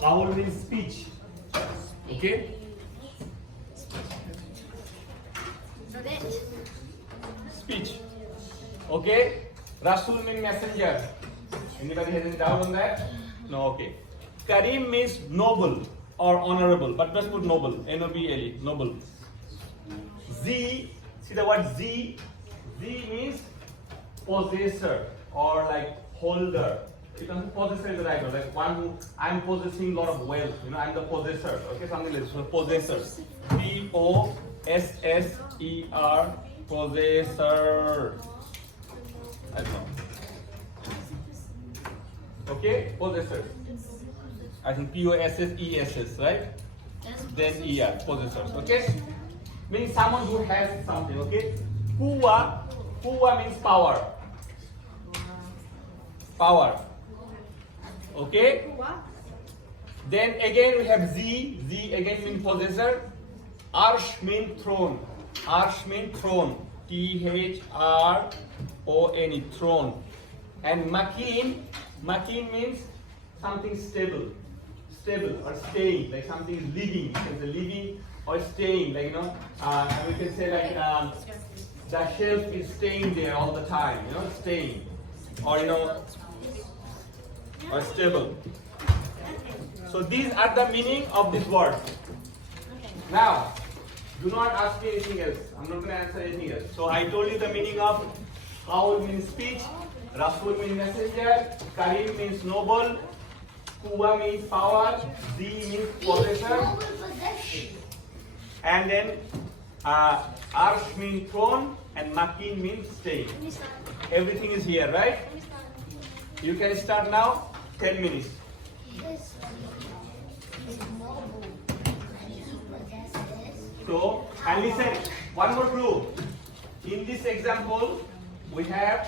Qawl means speech. Okay? Speech. Okay? Rasul means messenger. Anybody has any doubt on that? No, okay. Karim means noble or honorable, but let's put noble. N-O-B-L-E, noble. Z, see the word Z? Z means possessor or like holder. You can possessor is the right word, like one who I'm possessing a lot of wealth. You know, I'm the possessor. Okay, something like this. So possessor. P-O-S-S-E-R, possessor. I don't know. Okay, possessor. I think P-O-S-S-E-S-S, right? Then E-R, possessors. Okay, means someone who has something. Okay, Kuwa means power. Power. Okay. Then again we have Z. Z again means possessor. Arsh means throne. Arsh means throne. T-H-R-O-N-E, throne. And Makin means something stable. Stable or staying, like something is living. You can say living or staying, like we can say like the shelf is staying there all the time, staying, or or stable. So these are the meaning of this word. Now, do not ask me anything else. I'm not going to answer anything else. So I told you the meaning of Qawl means speech, Rasul means messenger, Karim means noble, Kuwa means power, Z means possessor, and then Arsh means throne, and Makin means staying. Everything is here, right? You can start now. 10 minutes. So, and listen, one more clue. In this example, we have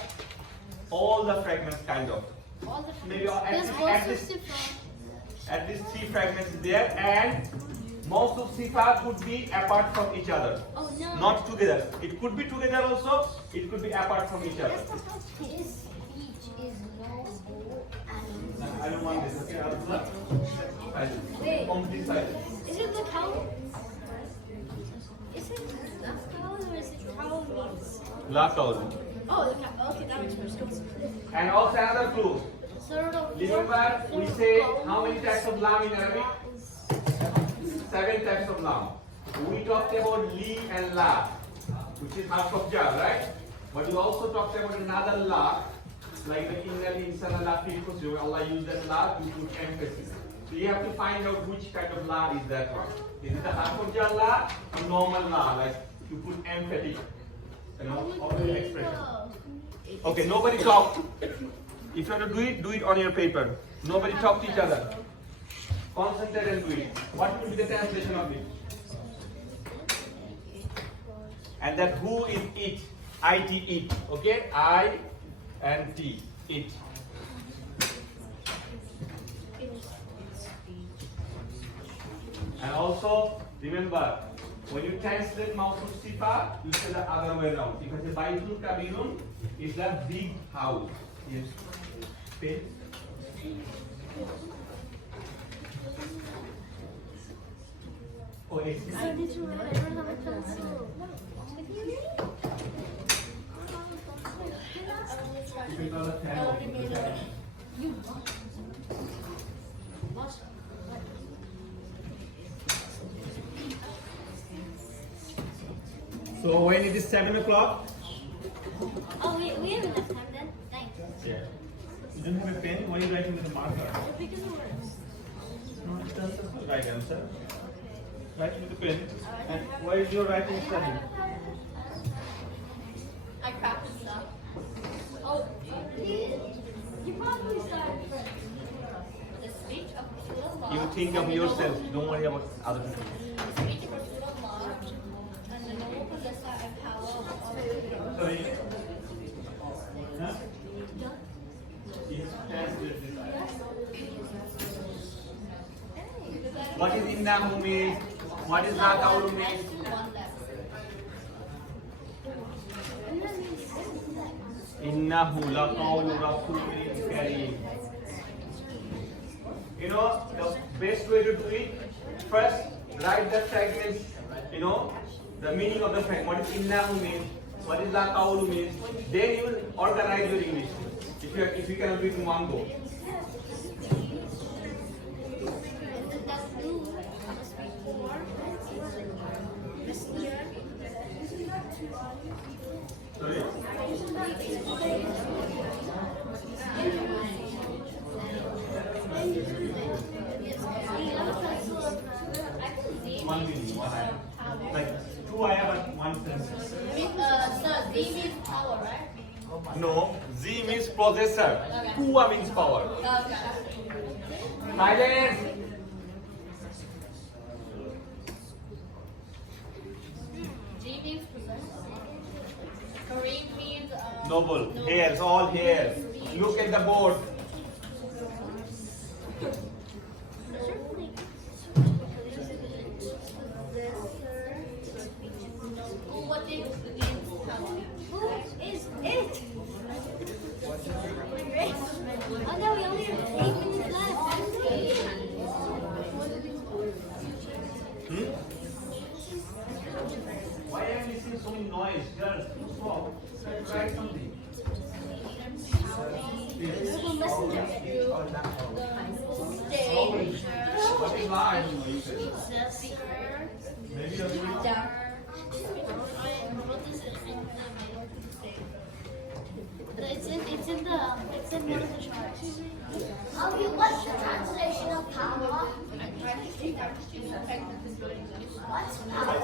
all the fragments kind of. Maybe at least 3 fragments there, and most of sifat would be apart from each other. Oh, no. Not together. It could be together also, it could be apart from each other. His speech is noble and I don't want this, okay? Wait. On this side. Is it the cow? Is it the cow or is it cow means? La Qawl. Oh, the cow. Okay, that makes more sense. And also another clue. Remember, we say how many types of lam in Arabic? 7 types of lam. We talked about li and la, which is half of jar, right? But we also talked about another la, like the inna insana la fi khusru. Allah used that la to put emphasis. So you have to find out which kind of la is that one. Is it the half of jar la or normal la, like to put emphatic, of the expression? Okay, nobody talk. If you want to do it on your paper. Nobody talk to each other. Concentrate and do it. What will be the translation of it? And that who is it? I-T, it. Okay? I and T, it. And also, remember, when you translate Mawsuf Sifa, you say the other way around. If I say Baitul Kabirun, is that big house. Yes. Pen. Oh, it's So did you write? I don't have a pencil. you can call it 10 or 57. So when it is 7 o'clock? Oh, we have enough time then. Thanks. Yeah. You don't have a pen? Why are you writing with a marker? Because it works. No, it doesn't the right answer. Write with a pen. And why is your writing study? I practice stuff. Oh, you probably started first. The speech of Rasulullah. You think of yourself. Don't worry about other people. The speech of Rasulullah and the noble possessor and power of Allah. Sorry? Huh? Yes. What is innahu means? What is la qawlu means? Innahu la qawlu rasulin kareem. You know, the best way to do it, first write the fragments, the meaning of the fragment, what is innahu means, what is la kaulu means, then you will organize your English. If you can do it in one go. Sorry. One meaning, one item. Like two I have but one sentence. So Z means power, right? No, Z means possessor. Okay. Kuwa means power. Okay. Silence. G means possessor. Kareem means Noble. Hairs, all hairs. Look at the board. What is power? Who is it? Oh no, we only have 8 minutes left. Why am I listening so much noise? Girls, too small. Try something. Little messenger. What is large? Maybe a bit. It's in one of the charts. Okay, what's the translation of power? What's power?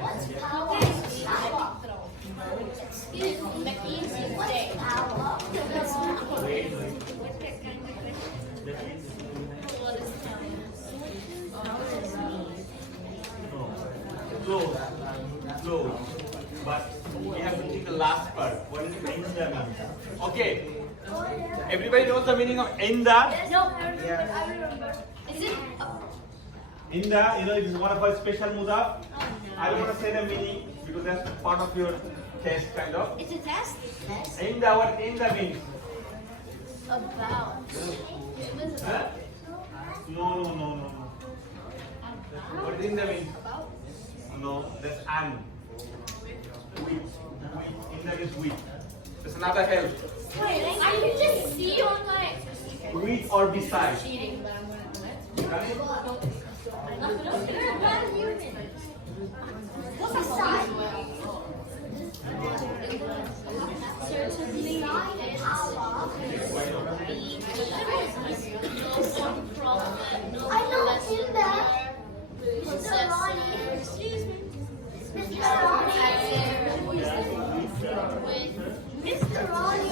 What's power? Excuse me. What's power? Close. Close. But we have to take the last part. What is Inda mean? Okay. Everybody knows the meaning of Inda? No, I remember. Is it? Inda, it is one of our special mudaf. I don't want to say the meaning because that's part of your test kind of. It's a test? Test? Inda, what Inda means? About. Huh? No. What Inda means? No, that's an. Wheat. Inda is wheat. That's another help. Wait, I can just see on my Wheat or beside. cheating, but I'm gonna Got it? What's a side? Certainly power. I know it's in there. Mr. Ronnie. Excuse me. Mr. Ronnie. Mr. Ronnie.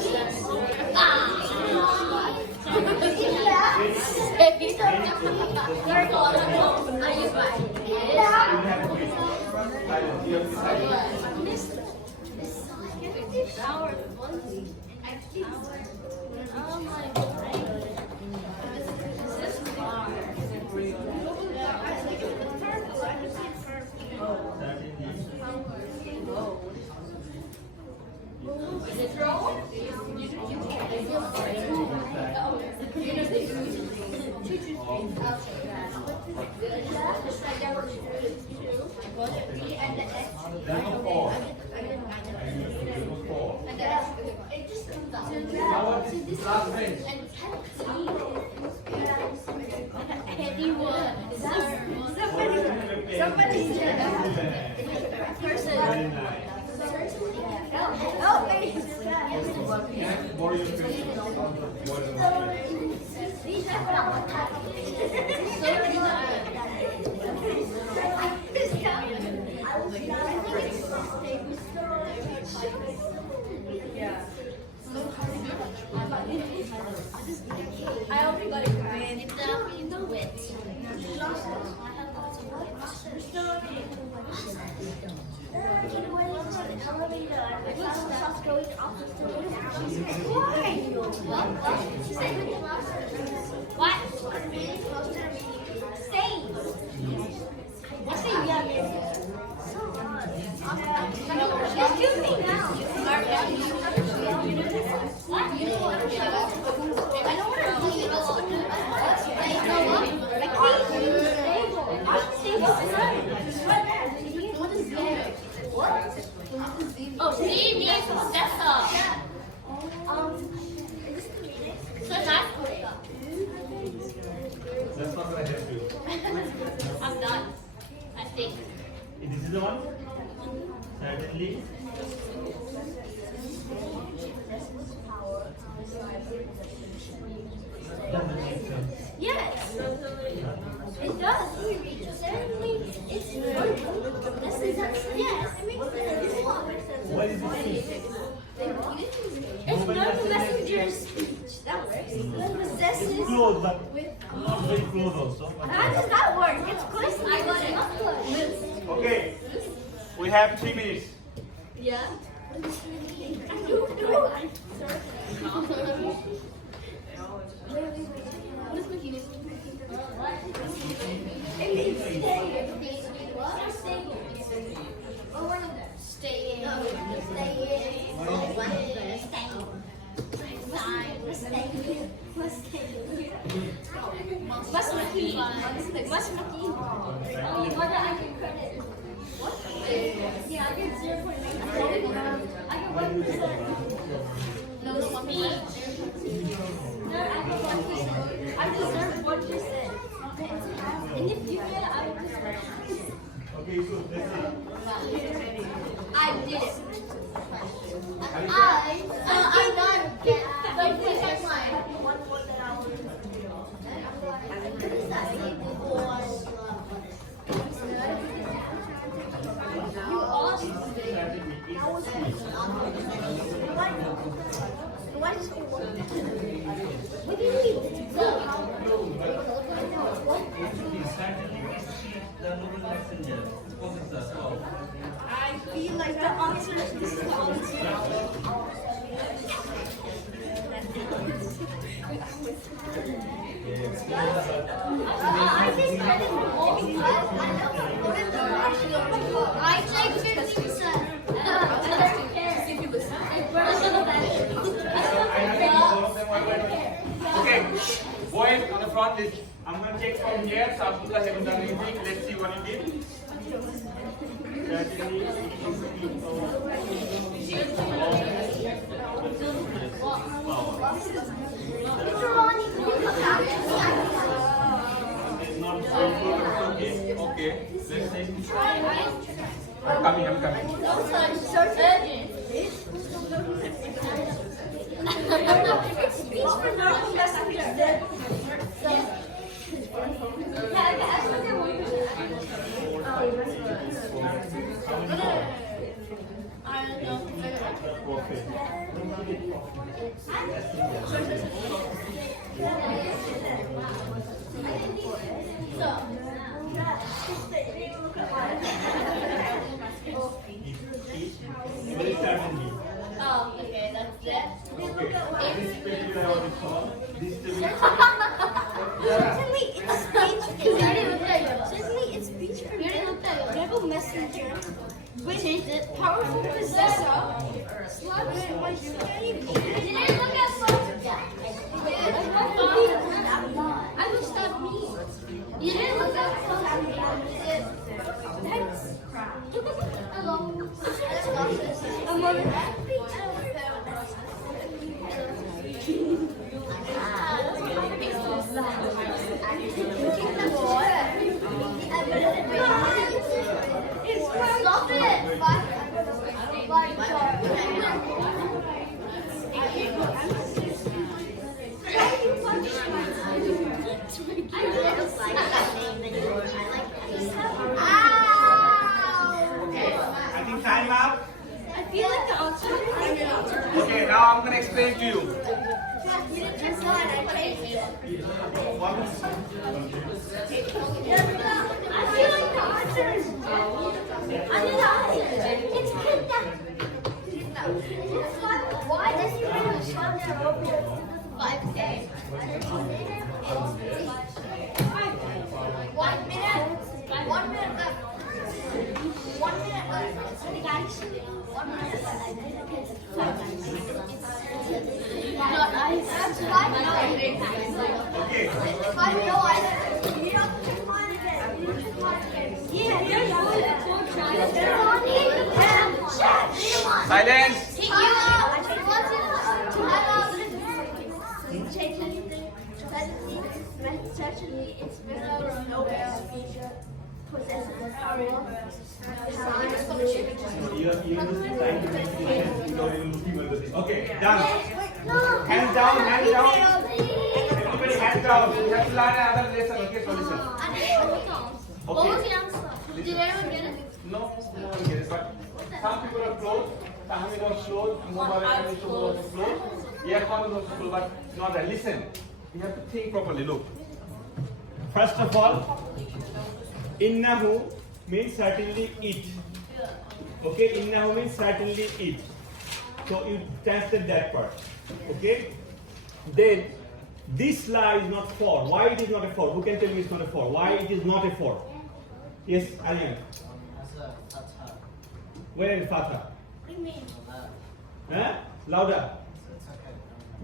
Last thing. Very nice. Borrow your I only got it right. If that means wit. What? What? So that's good. That's not gonna help you. I'm done. I think. This is the one? Certainly. Doesn't make sense. Yes. It does. Certainly, it's good. This is yes. It makes sense. What is it? It's not the messenger's speech. That works. The possesses. It's close, but not very close also. How does that work? It's close. I got it. Okay. We have 3 minutes. Yeah. Mas maki. What I can credit. What? Yeah, I get 0.9. I get 1%. No, me. No, I get 1%. I deserve 1%. And if you get it, I will deserve it. Okay, so that's it. I did it. I'm not get the second one. You also. What do you mean? Certainly, this sheet, the noble messenger. What is that? Oh. I feel like the answer. This is the answer. I think I didn't know because I take 50%. I don't care. Okay. Boys on the front list. I'm gonna check from here. So Abdullah haven't done anything. Let's see what he did. Okay. Let's see. I'm coming. It's speech for normal messengers. I don't know. Very certainly. Oh, okay, that's it. Certainly, it's speech for rebel messenger, which is powerful possessor. Slaps my slave. You didn't look at something. I wish that me. You didn't look at something. Thanks. Stop it! I think time out. I feel like the answer. Okay, now I'm gonna explain to you. I feel like the answer is I know the answer. It's kidnapped. Why does he want to shout that over 5K? 1 minute. 1 minute left. 1 minute left. 1 minute left. That's 5 no. Okay. 5 no. You don't pick mine again. You pick mine again. Yeah, there's Silence. Certainly, it's better nowhere possesses the power. You are trying to make it you are looking at the thing. Okay, done. Hands down, hands down. Everybody hands down. You have to learn another lesson. Okay, solution. What was the answer? Did anyone get it? No one gets it. But some people are close, some people are slow, mobile and slow. Yeah, some are slow, but not that. Listen, you have to think properly. Look. First of all, innahu means certainly it. Okay, innahu means certainly it. So you translate that part. Okay. Then this la is not for. Why it is not a for? Who can tell me it's not a for? Why it is not a for? Yes, Alian. Where is fatha? What do you mean? Huh? Louder.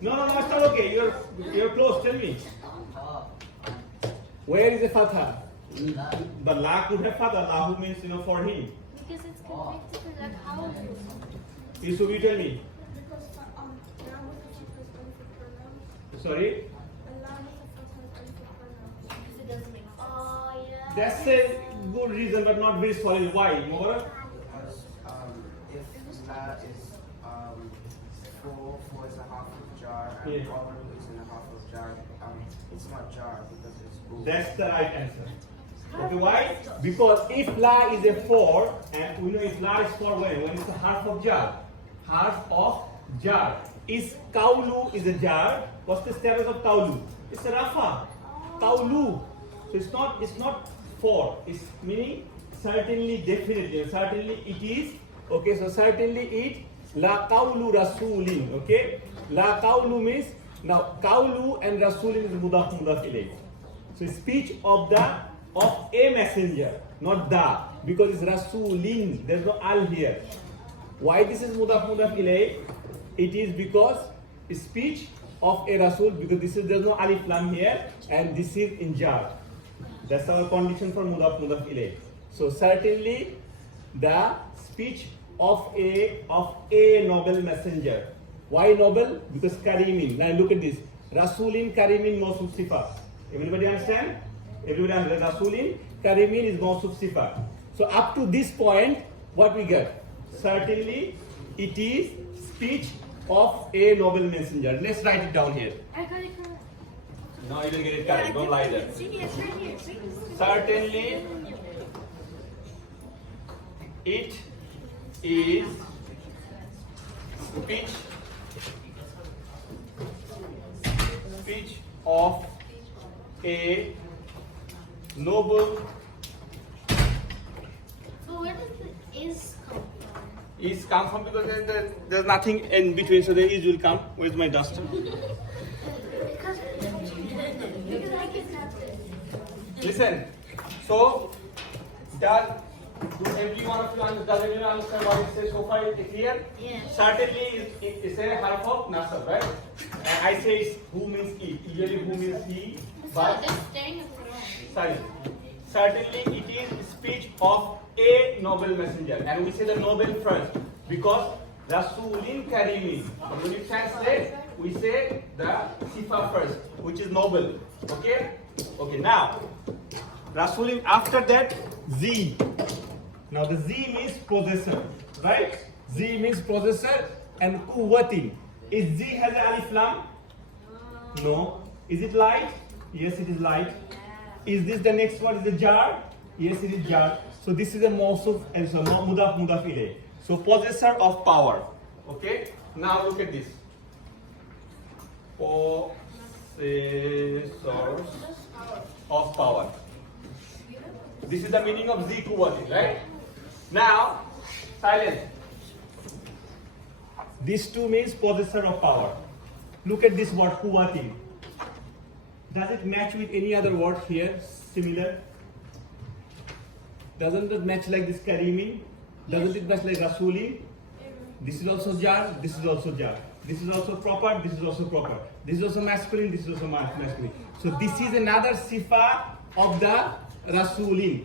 No, it's not okay. You're close. Tell me. Where is the fatha? The la could have fatha. Lahu means for him. Because it's connected to like how. So you tell me. Because now with the cheapest benefit pronoun. Sorry. Allah with the first benefit pronoun. Because it doesn't make sense. Oh yeah. That's a good reason, but not very solid. Why? Mubarak? Because if la is 4 is a half of jar, and Yeah. Qalu is in a half of jar, it's not jar because it's both. That's the right answer. Okay, why? Because if la is a 4, and we know if la is 4 when it's a half of jar. Half of jar. Is kaulu is a jar. What's the status of kaulu? It's a rafa. Kaulu. So it's not 4. It's meaning certainly, definitely, certainly it is. Okay, so certainly it. La kaulu rasulin. Okay, la kaulu means now kaulu and rasulin is mudaf ilayh. So speech of a messenger, not the, because it's rasulin. There's no al here. Why this is mudaf ilayh? It is because speech of a rasul, because there's no alif lam here, and this is in jar. That's our condition for mudaf ilayh. So certainly the speech of a noble messenger. Why noble? Because karimin. Now look at this. Rasulin karimin mawsuf sifa. Everybody understand? Everybody understand? Rasulin karimin is mawsuf sifa. So up to this point, what we get? Certainly it is speech of a noble messenger. Let's write it down here. I got it correct. No, you didn't get it correct. Don't lie there. See, it's right here. Certainly it is speech of a noble. But where does the is come from? Is come from because there's nothing in between, so the is will come. Where's my duster? Because I can have it. Listen. So do every one of you understand what it says so far? Is it clear? Yes. Certainly it's a half of nasab, right? And I say it's who means it. Usually who means he, So but they're staying a throne. sorry. Certainly it is speech of a noble messenger. And we say the noble first because Rasulin Karimin. When we translate, we say the sifa first, which is noble. Okay? Okay, now Rasulin, after that Z. Now the Z means possessor, right? Z means possessor and kuwatin. Is Z has an alif lam? No. Is it light? Yes, it is light. Is this the next one? Is the jar? Yes, it is jar. So this is a mawsuf and so mudaf ilayh. So possessor of power. Okay. Now look at this. Possessors of power. This is the meaning of Z kuwati, right? Now, silence. These two means possessor of power. Look at this word kuwati. Does it match with any other word here? Similar? Doesn't it match like this karimin? Doesn't it match like rasuli? This is also jar, this is also jar. This is also proper, this is also proper. This is also masculine, this is also masculine. So this is another sifa of the rasulin.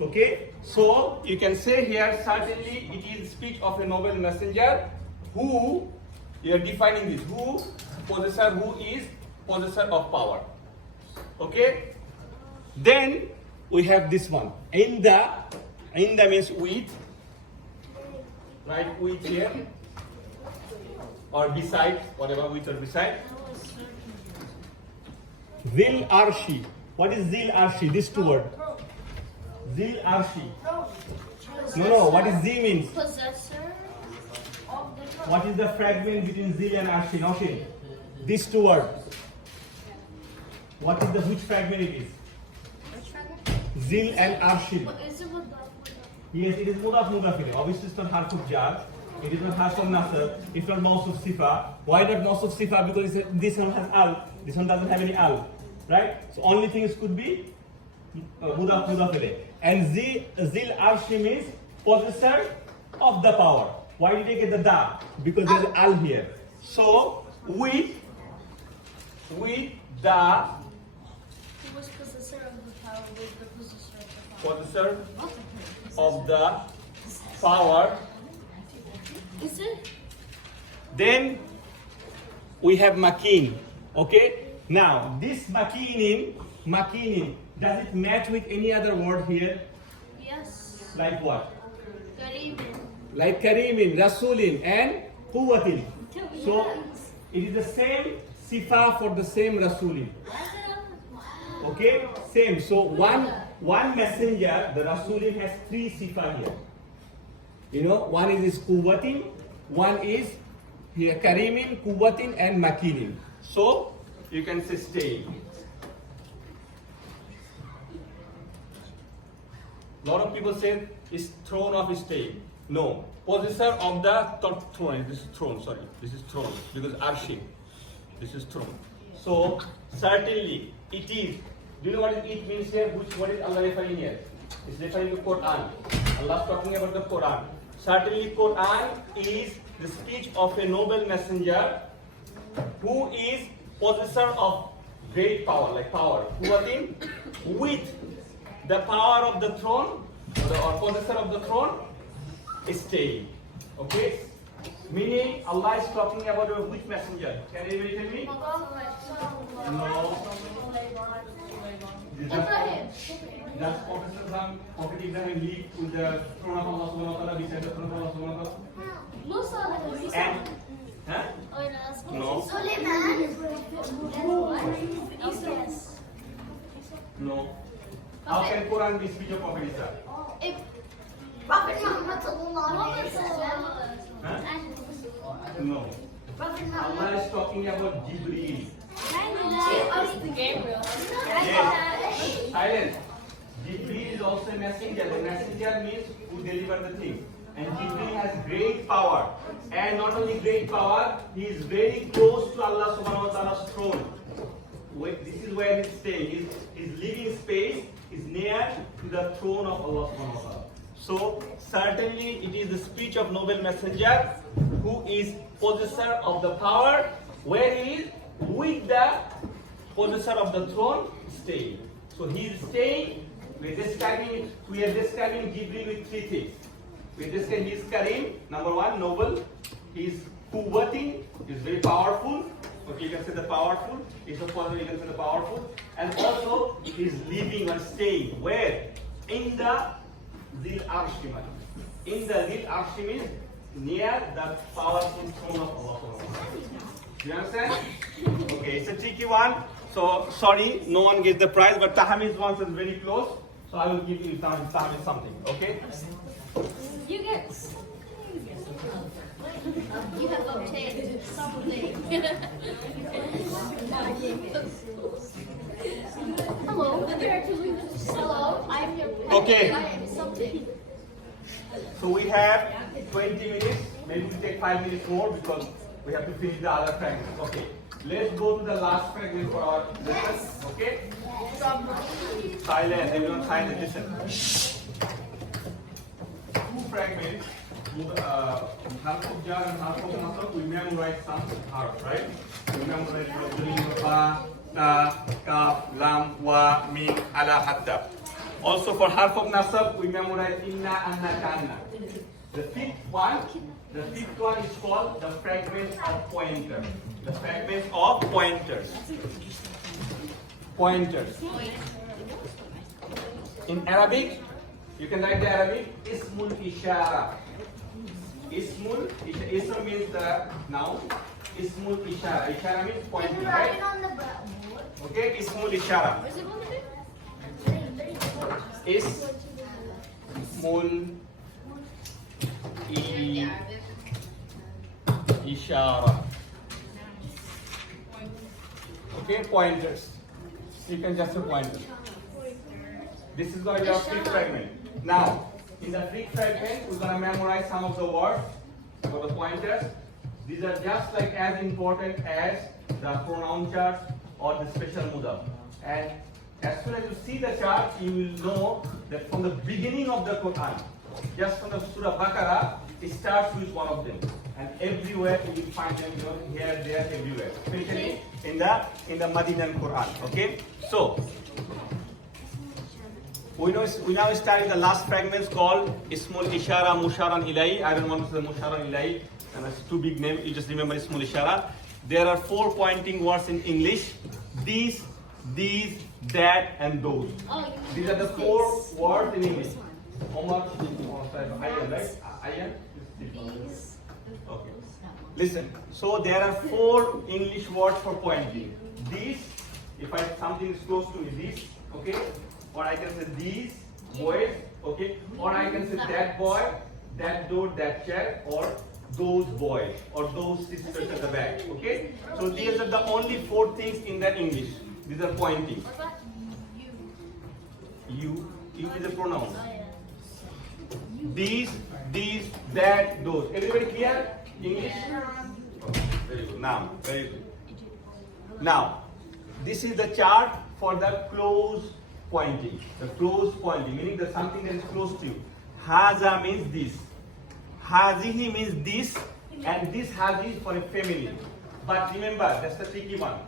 Okay? So you can say here, certainly it is speech of a noble messenger who, you are defining this, who, possessor who is possessor of power. Okay? Then we have this one. Inda means with. Right, with here. Or beside, whatever, with or beside. Zil arshi. What is zil arshi? These two words. Zil arshi. No. What is Z means? Possessor of the throne. What is the fragment between zil and arshi? Nothing. These two words. What is the which fragment it is? Zil and arshi. Is it with the Yes, it is mudaf mudafile. Obviously, it's not harf of jar. It is not harf of nasr. It's not mawsuf sifa. Why not mawsuf sifa? Because this one has al. This one doesn't have any al. Right? So only things could be mudaf mudafile. And zil arshi means possessor of the power. Why did I get the da? Because there is al here. So with the who was possessor of the power with the possessor of the power? possessor of the power, Is it? then we have makin. Okay? Now this makinin, does it match with any other word here? Yes. Like what? Kareem. Like karimin, rasulin, and quwwatin. So it is the same sifa for the same rasulin. Okay? Same. So one messenger, the rasulin, has three sifa here. You know, one is quwwatin, one is here karimin, quwwatin, and makinin. So you can say stay. Lot of people say is throne of stay. No. Possessor of the throne. This is throne, sorry. This is throne because arshi. This is throne. So certainly it is. Do you know what it means here? What is Allah referring here? It's referring to Quran. Allah is talking about the Quran. Certainly Quran is the speech of a noble messenger who is possessor of great power, like power. Quwwatin, with the power of the throne, or possessor of the throne, is staying. Okay? Meaning Allah is talking about which messenger? Can anybody tell me? No. Ibrahim. Does Prophet Ibrahim live with the throne of Allah subhanahu wa ta'ala, beside the throne of Allah subhanahu wa ta'ala? Musa. And, huh? Oh, no. No. Suleiman. Yes. No. How can Quran be speech of Prophet Isa? Prophet Muhammad sallallahu alaihi wasallam. Huh? No. Prophet Allah Muhammad. is talking about Jibreel. Gabriel. Yes. Silence. Jibreel is also a messenger. The messenger means who deliver the thing. And Jibreel has great power. And not only great power, he is very close to Allah subhanahu wa ta'ala's throne. This is where he's staying. His living space is near to the throne of Allah subhanahu wa ta'ala. So certainly it is the speech of noble messenger who is possessor of the power, where he is with the possessor of the throne staying. So he is staying. We are describing Jibreel with three things. We describe he is Kareem, number one, noble. He is Quwwatin, he is very powerful. Okay, you can say the powerful. He's a father, you can say the powerful. And also he is living or staying. Where? In the Zil Arshi. In the Zil Arshi means near the powerful throne of Allah. You understand? Okay, it's a tricky one. So sorry, no one gets the prize, but Tahami's one is very close. So I will give you Tahami's something. Okay? You get. You have obtained something. Hello. Hello. I'm your pet. Okay. I am something. So we have 20 minutes. Maybe we take 5 minutes more because we have to finish the other fragments. Okay. Let's go to the last fragment for our lesson. Okay? Silence. Everyone silent. Listen. Two fragments. Half of jar and half of nasr. We memorize some harf, right? We memorize ba, ta, kaf, lam, wa, mim, ala, hatta. Also for half of nasab, we memorize inna, anna, kanna. The fifth one is called the fragment of pointer. The fragments of pointers. Pointers. In Arabic, you can write the Arabic ismul ishara. Ism means the noun. Ismul ishara. Ishara means Can pointing, you write right? it on the board? Okay, ismul ishara. Where's it going to be? Ismul ishara. Okay, pointers. You can just say pointer. This is going to be our fifth fragment. Now, in the fifth fragment, we're going to memorize some of the words for the pointers. These are just like as important as the pronoun chart or the special mudaf. And as soon as you see the chart, you will know that from the beginning of the Quran, just from the Surah Baqarah, it starts with one of them. And everywhere you will find them, here, there, everywhere. Especially in the Madinan Quran. Okay? So, we now start with the last fragments called Ismul Ishara Musharan Ilai. I don't want to say Musharan Ilai, and it's too big name. You just remember Ismul Ishara. There are 4 pointing words in English. These, that, and those. Oh, These are the 4 words in English. Omar, Ayan, right? Ayan? Okay. Listen. So there are 4 English words for pointing. These, if something is close to me, this, okay? Or I can say these boys, okay? Or I can say that boy, that door, that chair, or those boys, or those sisters at the back, okay? So these are the only 4 things in the English. These are pointing. What about You is a pronoun. These, that, those. Everybody clear? English? Okay, very good. Now, very good. Now, this is the chart for the close pointing. The close pointing, meaning that something that is close to you. Haza means this. Hazihi means this. And this hazi is for a feminine. But remember, that's the tricky one.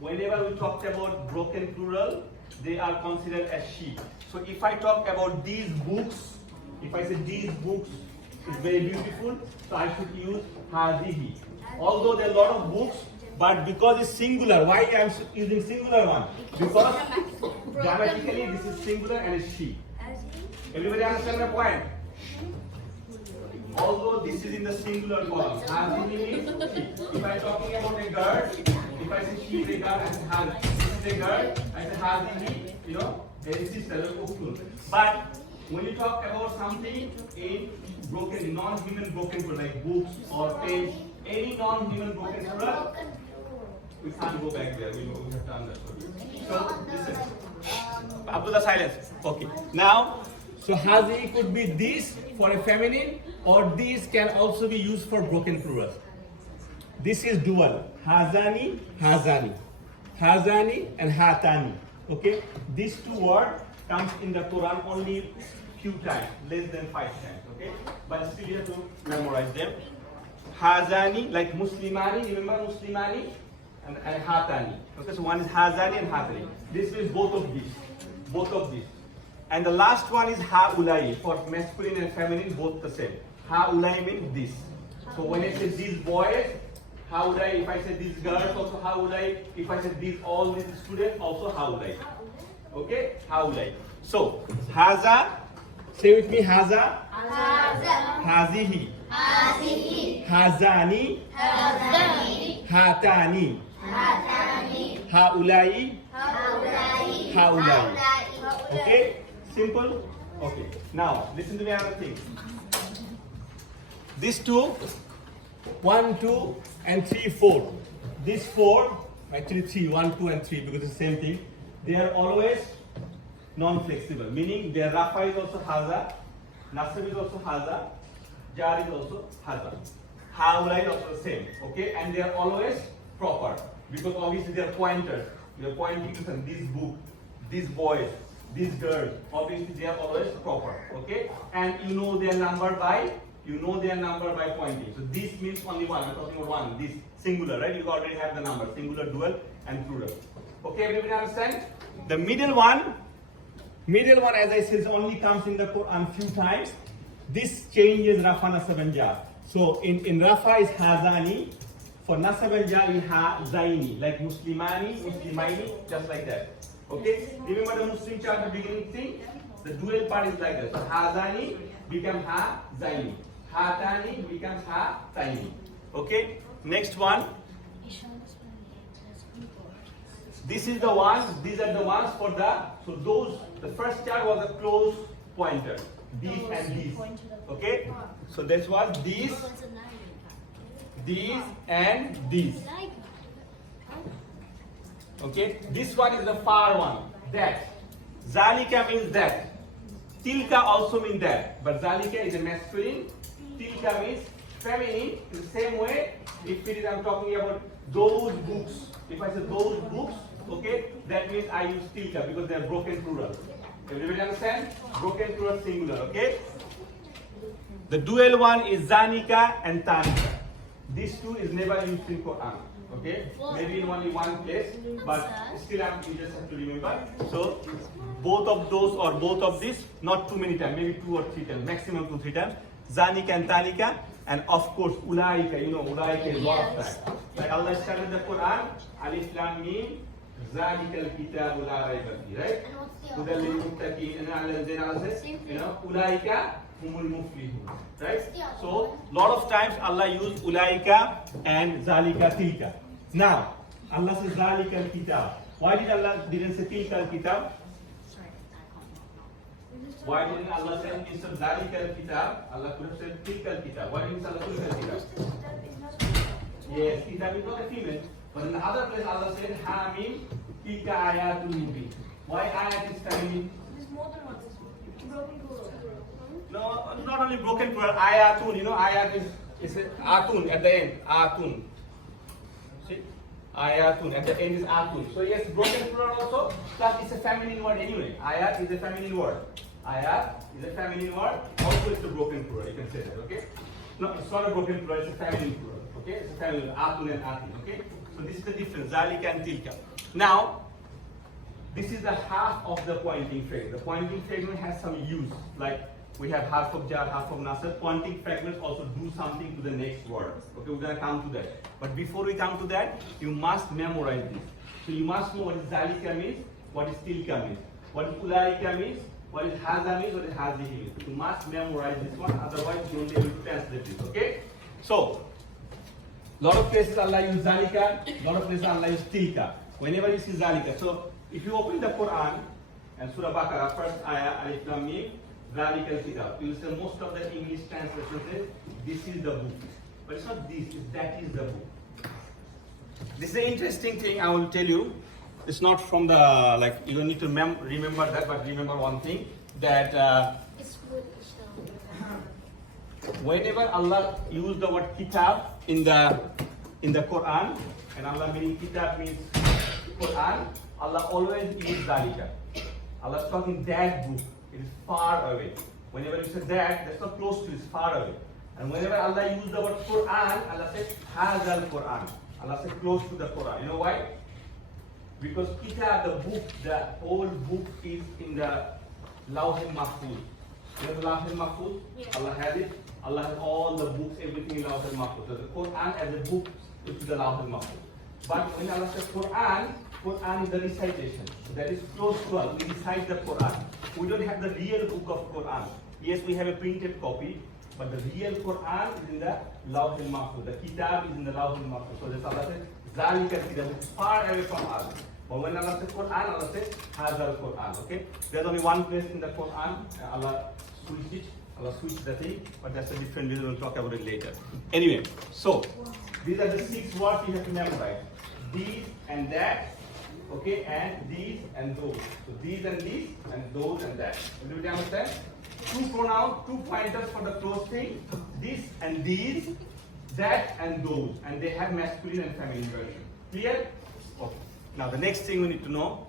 Whenever we talked about broken plural, they are considered as she. So if I talk about these books, if I say these books is very beautiful, so I should use hazihi. Although there are a lot of books, but because it's singular, why I am using singular one? Because grammatically this is singular and it's she. Everybody understand my point? Although this is in the singular column, hazihi means she. If I am talking about a girl, if I say she is a girl, I say hazihi. This is a girl, I say hazihi, this is a But when you talk about something in non-human broken plural, like books or pens, any non-human broken plural, we can't go back there. We have done that. So listen. Up to the silence. Okay. Now, so hazi could be this for a feminine, or this can also be used for broken plural. This is dual. Hazani, hazani. Hazani and hatani. Okay. These 2 words comes in the Quran only few times, less than 5 times. Okay. But still you have to memorize them. Hazani, like Muslimani. Remember Muslimani? And hatani. Okay. So one is hazani and hatani. This means both of these. Both of these. And the last one is haulai. For masculine and feminine, both the same. Haulai means this. So when I say these boys, haulai. If I say these girls, also haulai. If I say all these students, also haulai. Okay? Haulai. So, haza. Say with me, haza. Haza. Hazihi. Hazihi. Hazani. Hazani. Hatani. Hatani. Haulai. Haulai. Haulai. Okay? Simple? Okay. Now, listen to me another thing. These 2, 1, 2, and 3, 4. These 4, actually 3, 1, 2, and 3, because it's the same thing. They are always non-flexible, meaning their rafa is also haza, nasab is also haza, jar is also haza. Haula is also the same, okay? And they are always proper, because obviously they are pointers. They are pointing to some, this book, these boys, these girls. Obviously they are always proper, okay? And you know their number by pointing. So this means only one. I'm talking about one. This singular, right? You already have the number, singular, dual, and plural. Okay, everybody understand? The middle one, as I said, only comes in the Quran few times. This changes Rafa, Nasab, and Jar. So in Rafa is Hazani. For nasab and jar we have zaini, like muslimani, muslimaini, just like that. Okay? Remember the Muslim chart, the beginning thing? The dual part is like that. So hazani become ha zaini. Hatani becomes ha taini. Okay? Next one. This is the ones, these are the ones for the, so those, the first chart was a close pointer. These and these. Okay? So this was these and these. Okay? This one is the far one. That. Zalika means that. Tilka also means that. But Zalika is a masculine. Tilka means feminine. In the same way, if it is, I'm talking about those books. If I say those books, okay, that means I use tilka because they are broken plural. Everybody understand? Broken plural singular, okay? The dual one is Zanika and Tanika. These two is never used in Quran, okay? Maybe in only one place, but still you just have to remember. So both of those or both of these, not too many times, maybe 2 or 3 times, maximum 2 or 3 times. Zanika and Tanika, and of course Ulaika. You know Ulaika is a lot of times. Like Allah started the Quran, Alif Lam Mim, Zalikal Kitabu La Raiba Fihi, right? Hudal lil muttaqin, and then Allah says, you know, Ulaika humul muflihun, right? So lot of times Allah used Ulaika and Zalika Tilka. Now Allah says Zalikal Kitab. Why did Allah didn't say Tilkal Kitab? Why didn't Allah say instead of Zalikal Kitab? Allah could have said Tilkal Kitab. Why didn't Allah Tilkal Kitab? Yes, Kitab is not a female. But in the other place Allah said Hamim Tilka Ayatul Mubin. Why ayat is feminine? There's more than one. Broken plural. No, not only broken plural. Ayatun, you know, ayat is atun at the end. Atun. See? Ayatun at the end is atun. So yes, broken plural also. Plus it's a feminine word anyway. Ayat is a feminine word. Ayat is a feminine word. Also it's a broken plural. You can say that. Okay? No, it's not a broken plural. It's a feminine plural. Okay? It's a feminine. Atun and atin. Okay? So this is the difference. Zalika and tilka. Now, this is the half of the pointing fragment. The pointing fragment has some use, like we have half of jar, half of nasab. Pointing fragments also do something to the next word. Okay, we're gonna come to that. But before we come to that, you must memorize this. So you must know what is zalika means, what is tilka means, what is ulaika means, what is haza means, what is hazihi means. You must memorize this one, otherwise you won't be able to translate this. Okay? So, lot of places Allah use zalika, lot of places Allah use tilka. Whenever you see zalika, so if you open the Quran and Surah Baqarah, first ayah, Alif Lam Mim, Zalikal Kitab, you will see most of the English translation says this is the book. But it's not this, it's that is the book. This is an interesting thing I will tell you. It's not from the, like, you don't need to remember that, but remember one thing, that whenever Allah used the word Kitab in the Quran, and Allah meaning Kitab means Quran, Allah always uses Zalika. Allah is talking that book. It is far away. Whenever you say that, that's not close to, it's far away. And whenever Allah uses the word Quran, Allah says Hazal Quran. Allah says close to the Quran. You know why? Because Kitab, the book, the whole book is in the Lawh al-Mahfuz. You know the Lawh al-Mahfuz? Yeah. Allah has it. Allah has all the books, everything in Lawh al-Mahfuz. So the Quran as a book is the Lawh al-Mahfuz. But when Allah says Quran, Quran is the recitation. So that is close to us. We recite the Quran. We don't have the real book of Quran. Yes, we have a printed copy, but the real Quran is in the Lawh al-Mahfuz. The Kitab is in the Lawh al-Mahfuz. So that's Allah says, Zalika Kitab, it's far away from us. But when Allah says Quran, Allah says Hazal Quran. Okay? There's only one place in the Quran, Allah switched it. Allah switched the thing, but that's a different reason. We'll talk about it later. Anyway, so these are the 6 words you have to memorize. These and that. Okay, and these and those. So these and these and those and that. Everybody understand? 2 pronouns, 2 pointers for the close thing. This and these, that and those. And they have masculine and feminine version. Clear? Okay. Now the next thing we need to know.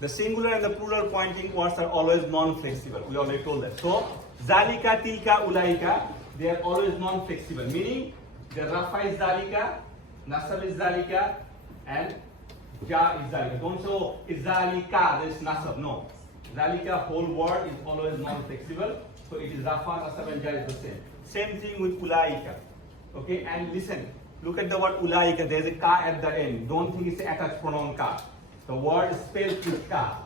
The singular and the plural pointing words are always non-flexible. We already told that. So, Zalika, Tilka, Ulaika, they are always non-flexible. Meaning, the Rafa is Zalika, Nasab is Zalika, and Jar is Zalika. Don't say, oh, it's Zalika, there is Nasab. No. Zalika, whole word is always non-flexible. So it is Rafa, Nasab and Jar is the same. Same thing with Ulaika. Okay, and listen, Look at the word ulaika. There's a ka at the end. Don't think it's an attached pronoun ka. The word spelled is ka.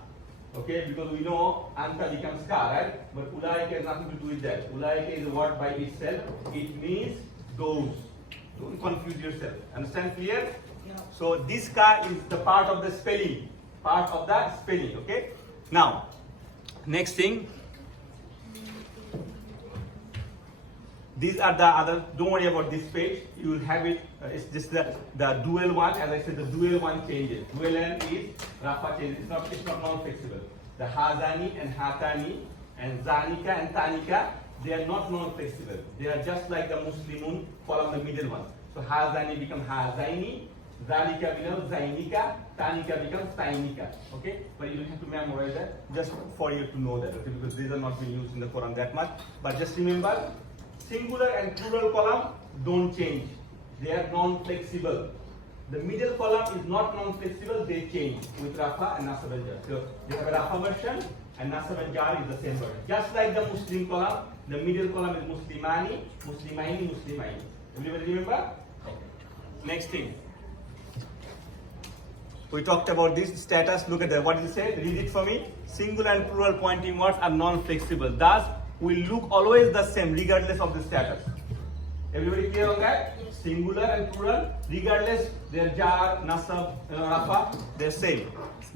Okay, because we know anta becomes ka, right? But ulaika has nothing to do with that. Ulaika is a word by itself. It means those. Don't confuse yourself. Understand clear? Yeah. So this ka is the part of the spelling. Part of the spelling. Okay. Now, next thing. These are the other. Don't worry about this page. You will have it. It's just the dual one. As I said, the dual one changes. Dual N is rafa changes. It's not non-flexible. The hazani and hatani and zanika and tanika, they are not non-flexible. They are just like the Muslimun column, the middle one. So hazani becomes hazaini, zanika becomes zainika, tanika becomes tainika. Okay, but you don't have to memorize that. Just for you to know that. Okay, because these are not being used in the Quran that much. But just remember. Singular and plural column don't change. They are non-flexible. The middle column is not non-flexible, they change with Rafa and Nasab and Jar. So you have a Rafa version and Nasab and Jar is the same version. Just like the Muslim column, the middle column is Muslimani, Muslimaini, Muslimaini. Everybody remember? Next thing. We talked about this status. Look at that. What did it say? Read it for me. Singular and plural pointing words are non-flexible. Thus, will look always the same regardless of the status. Everybody clear on that? Yes. Singular and plural, regardless their jar, nasab, rafa, they're same.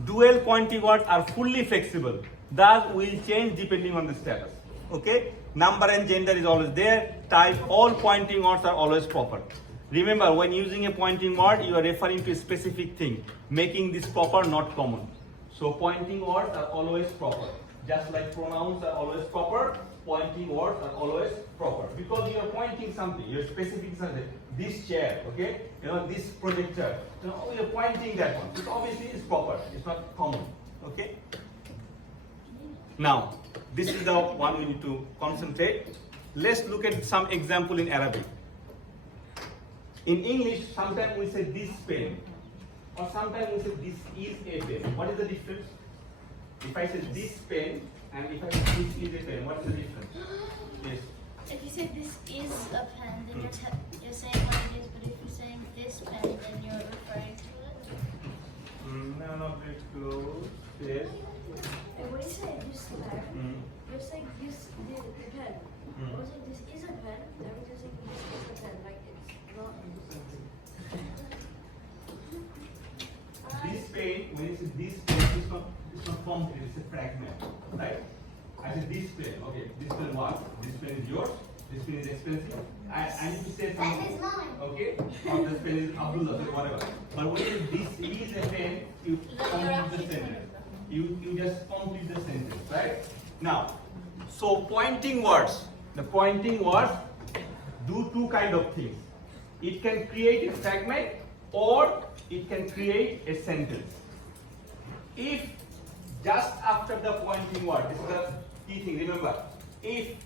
Dual pointing words are fully flexible. Thus will change depending on the status. Okay? Number and gender is always there. Type, all pointing words are always proper. Remember, when using a pointing word, you are referring to a specific thing, making this proper, not common. So pointing words are always proper. Just like pronouns are always proper, pointing words are always proper. Because you are pointing something, you are specifying something. This chair, okay? You know, this projector. You know, you are pointing that one. It obviously is proper. It's not common. Okay? Now, this is the one we need to concentrate. Let's look at some example in Arabic. In English, sometimes we say this pen. Or sometimes we say this is a pen. What is the difference? If I say this pen and if I say this is a pen, what is the difference? Yes. If you say this is a pen, then you're saying what it is. But if you're saying this pen, then you're referring to it. No, not very close. Yes. And when you say this pen, you're saying this the pen. Or saying this is a pen, that means you're saying this is a pen, like it's not. This pen, when you say this pen, it's not complete, it's a fragment, right? I said this pen, okay, this pen what? This pen is yours, this pen is expensive. I need to say That something, is mine. okay? Or this pen is Abdullah, or whatever. But when you say this is a pen, you complete the sentence. You just complete the sentence, right? Now, so pointing words, the pointing words do two kind of things. It can create a fragment or it can create a sentence. If just after the pointing word, this is the key thing, remember, if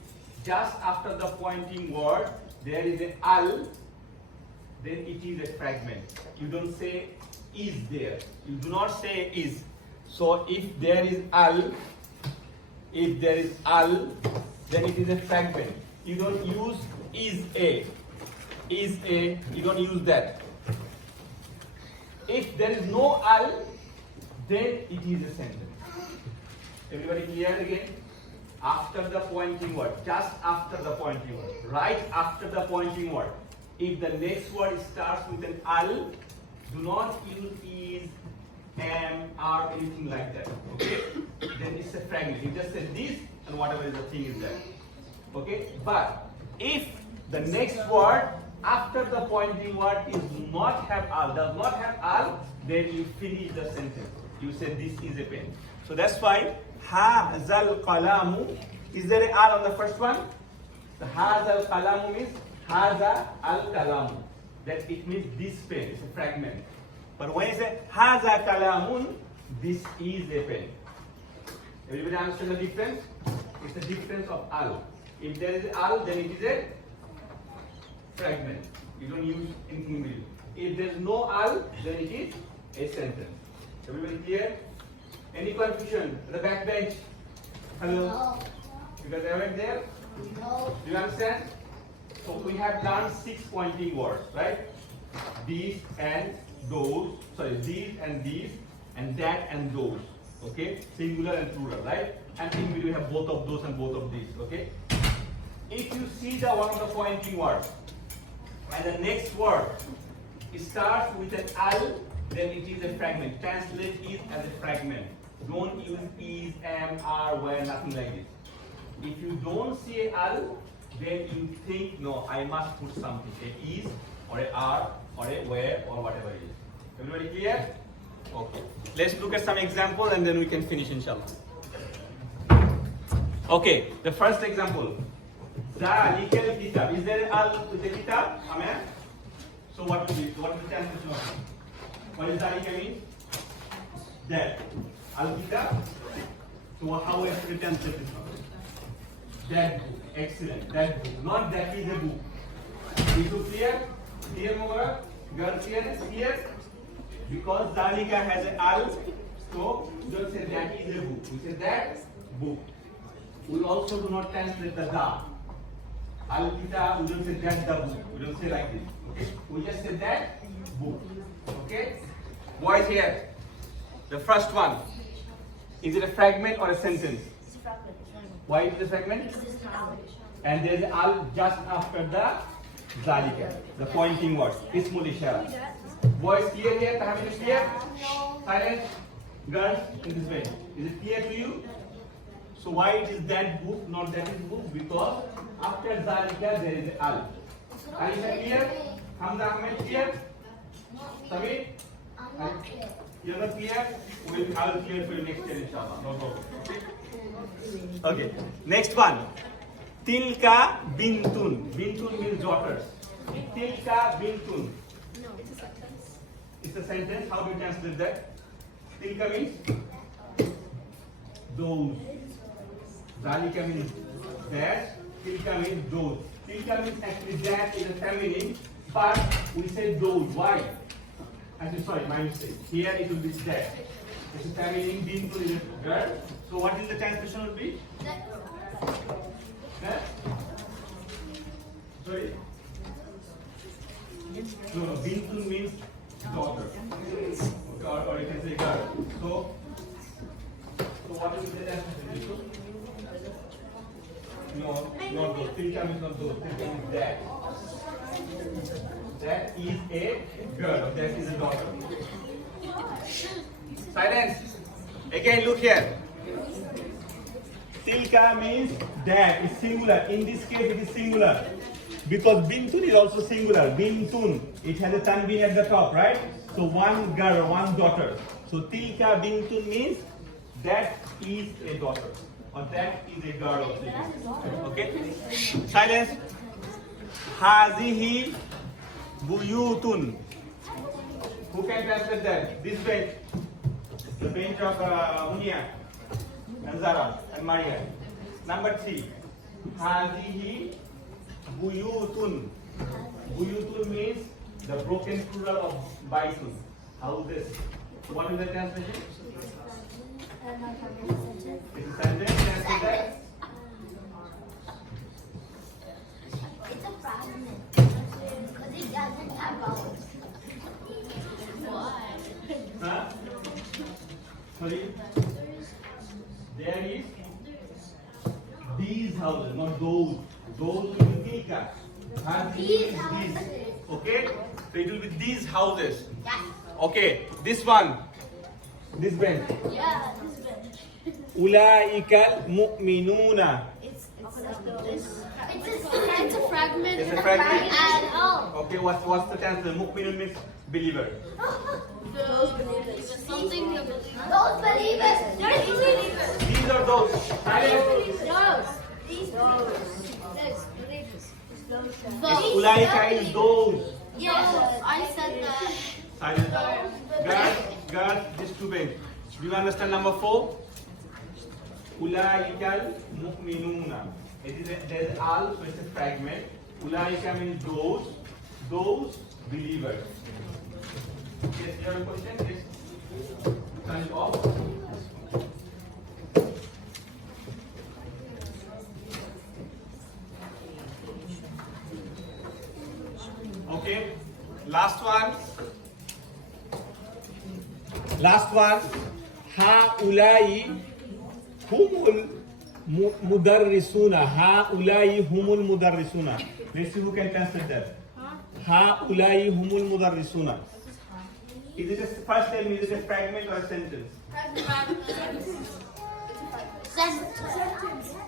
just after the pointing word there is an al, then it is a fragment. You don't say is there. You do not say is. So if there is al, then it is a fragment. You don't use is a, you don't use that. If there is no al, then it is a sentence. Everybody clear again? After the pointing word, just after the pointing word, right after the pointing word. If the next word starts with an al, do not use is, am, are, anything like that. Okay? Then it's a fragment. You just say this and whatever is the thing is there. Okay? But if the next word after the pointing word is not have al, does not have al, then you finish the sentence. You say this is a pen. So that's why hazal qalamu. Is there a al on the first one? The hazal qalamu means haza al kalamu. That it means this pen. It's a fragment. But when you say haza kalamun, this is a pen. Everybody understand the difference? It's the difference of al. If there is al, then it is a fragment. You don't use anything in middle. If there is no al, then it is a sentence. Everybody clear? Any confusion? The back bench? Hello? No. You guys haven't there? No. Do you understand? So we have learned 6 pointing words, right? these and those. Sorry, these and these, and that and those. Okay, singular and plural, right? And in between we have both of those and both of these. Okay. If you see the one of the pointing words, and the next word starts with an al, then it is a fragment. Translate it as a fragment. Don't use is, am, are, were, nothing like this. If you don't see a al, then you think, no, I must put something, a is, or a are, or a were, or whatever it is. Everybody clear? Okay. Let's look at some example and then we can finish, inshallah. Okay, the first example. Zalikal kitab. Is there an al with the kitab? Amen? So what is it? What is the translation of it? What does Zalika mean? That. Al kitab. So how is the translation? That book. Excellent. That book. Not that is a book. Is it clear? Clear, Mora? Girl, clear? Clear? Because Zalika has an al, so we don't say that is a book. We say that book. We also do not translate the da. Al kitab, we don't say that the book. We don't say like this. Okay? We just say that book. Okay? Boys here. The first one. Is it a fragment or a sentence? It's a fragment. Why is it a fragment? And there is al just after the zalika, the pointing word. Ismul ishara. Boys clear here? Tahmid is clear? Silence. Girls, in this way. Is it clear to you? So why it is that book, not that is book? Because after zalika there is al. Are you clear? Hamza Ahmed clear? Samir? I'm not clear. You are not clear? I will clear for you next year, inshallah. No problem. Okay. Next one. Tilka bintun. Bintun means daughters. Tilka bintun. No, it's a sentence. It's a sentence. How do you translate that? Tilka means those. Zalika means that. Tilka means those. Tilka means actually that is a feminine, but we say those. Why? Actually, sorry, my mistake. Here it will be that. It's a feminine, bintun is a girl. So what is the translation will be? That? Sorry? No, bintun means daughter. Okay, or you can say girl. So what is the translation? No, not those. Tilka means not those. Tilka means that. That is a girl. That is a daughter. Silence. Again, look here. Tilka means that is singular. In this case, it is singular. Because bintun is also singular. Bintun. It has a tanween at the top, right? So one girl, one daughter. So tilka bintun means that is a daughter. Or that is a girl also. Okay? Silence. Hazihi buyutun. Who can translate that? This bench. The bench of Munia and Zara and Maria. Number 3. Hazihi buyutun. Buyutun means the broken plural of baitun. Houses. So what is the translation? It's a sentence. Translate that. It's a fragment. Because it doesn't have vowels. Why? Huh? Sorry? There is these houses, not those. Those will be tilka. These houses. Okay? So it will be these houses. Yes. Okay, this one. This bench. Yeah, this bench. Ulaika mu'minuna. It's It's a fragment. It's a fragment. And oh. Okay, what's the translation? Mu'minun means believer. those believers. Something you believe. Those believers. These believers. These are those. Silence. Those. These believers. Those believers. It's ulaika is those. Yes, I said that. Silence. Guard, these two bench. Do you understand number 4? Ulaikal mu'minuna. There's al, so it's a fragment. Ulaika means those believers. Yes, you have a question? Yes. Turn it off. Okay. Last one. Last one. Haulai humul mudarrisuna. Haulai humul mudarrisuna. Let's see who can translate that. Haulai humul mudarrisuna. Is it a first tell me, is it a fragment or a sentence?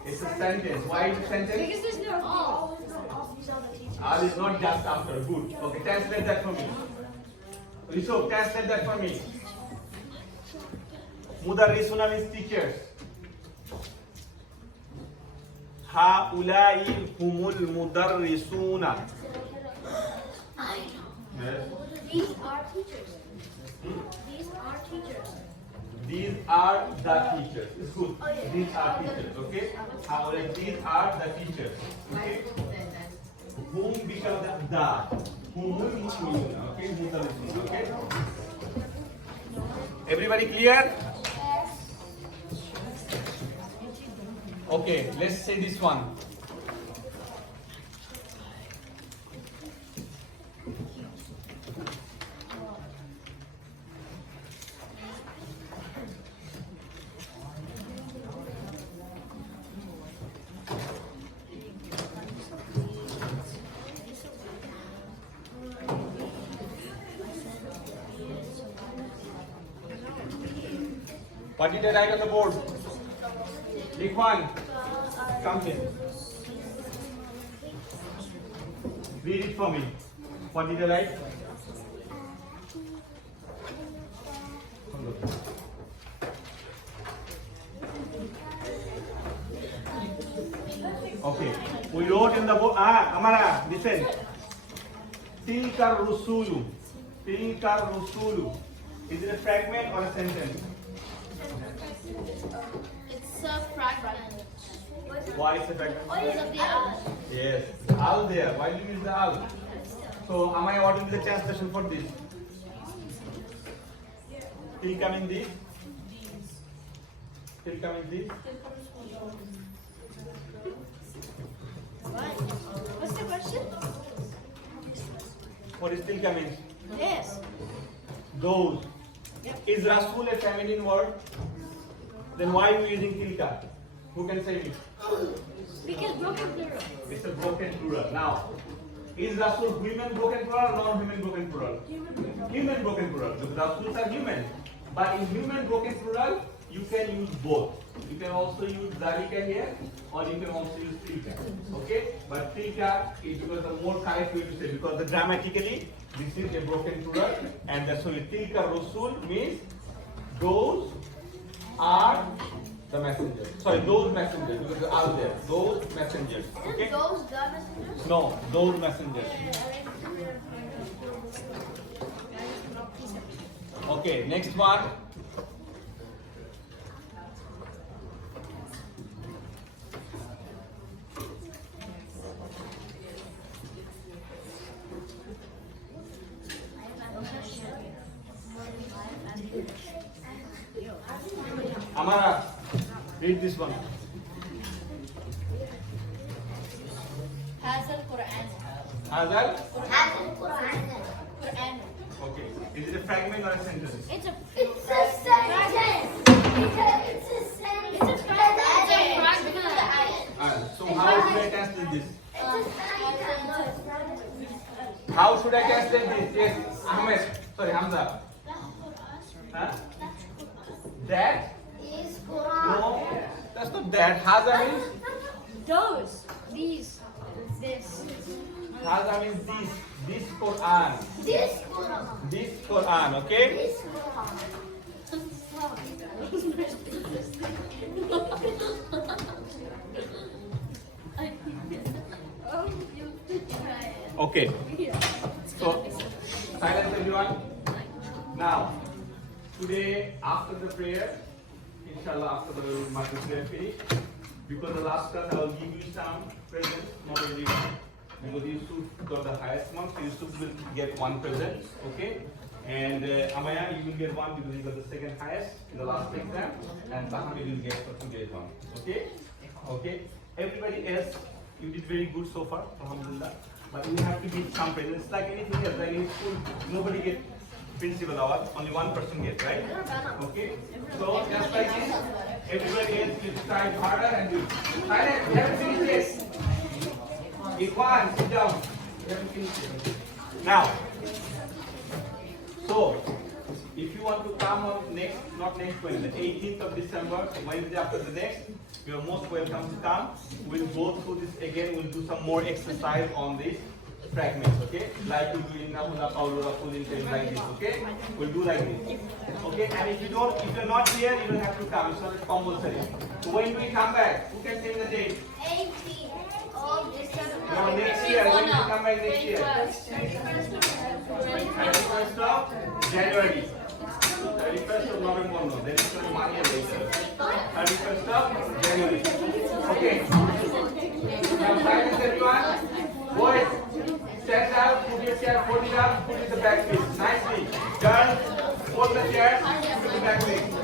It's a sentence. Why is it a sentence? Because there's no all. All is not just after. Good. Okay, translate that for me. Rishabh, translate that for me. Mudarrisuna means teachers. Haulai humul mudarrisuna. Yes. These are teachers. These are teachers. These are the teachers. It's good. These are teachers. Okay. Haulai, these are the teachers. Okay. Whom becomes the. Humul mudarrisuna. Okay. Mudarrisuna. Okay. Everybody clear? Okay, let's say this one. What did I write on the board? Likhwan, come in. Read it for me. What did I write? Okay. We wrote in the book. Amara, listen. Tilka rusulu. Tilka rusulu. Is it a fragment or a sentence? It's a fragment. Why is it a fragment? Because of the al. Yes. Al there. Why do you use the al? So, am I ordering the translation for this? Tilka means this. Tilka means this. What's the question? What is tilka means? This. Those. Is Rasul a feminine word? Then why are you using tilka? Who can say me? Because broken plural. It's a broken plural. Now, is Rasul human broken plural or non-human broken plural? Human broken plural. Because Rasuls are human. But in human broken plural, you can use both. You can also use zalika here, or you can also use tilka. Okay? But tilka is because the more correct way to say, because the grammatically this is a broken plural, and that's why tilka Rasul means those are the messengers. Sorry, those messengers, because they're out there. Those messengers. Okay? Those the messengers? No, those messengers. Okay, next one. Amara, read this one. Hazal Quran. Hazal? Quran. Okay. Is it a fragment or a sentence? It's a It's a sentence. It's a sentence. It's a fragment. So how should I translate this? It's a sentence. How should I translate this? Yes, Ahmed. Sorry, Hamza. Huh? That? Is Quran. No, that's not that. Haza means? Those. These. This. Haza means this. This Quran. This Quran. This Quran, okay? This Quran. Okay. So, silence everyone. Now, today after the prayer, inshallah after the Maghrib prayer finish, because the last class I will give you some presents, not everyone. Because you should got the highest marks, you should get one present, okay? And Amaya, you will get one because you got the second highest in the last exam, and Baham will get for get one, okay? Okay. Everybody else, you did very good so far, alhamdulillah. But you have to give some presents. Like anything else, like in school, nobody get Principal award. Only one person gets, right? Okay. So just like this, everybody else will try harder and do. Silence. We haven't finished this. Ikhwan, sit down. We haven't finished it. Now. So, if you want to come on next, not next Wednesday, 18th of December, Wednesday after the next, you are most welcome to come. We'll go through this again. We'll do some more exercise on these fragments, okay? Like we do in Nahula Paulura Pulin like this, okay? We'll do like this. Okay? And if you're not here, you don't have to come. It's not compulsory. So when we come back, who can tell the date? 18th of December. No, next year. When we come back next year? 31st of January. 31st of November, no. Then it's 1 year later. 31st of January. Okay. Now silence everyone. Boys, stand up, put your chair, fold it up, put it in the back place. Nicely. Turn, fold the chair, put it in the back place.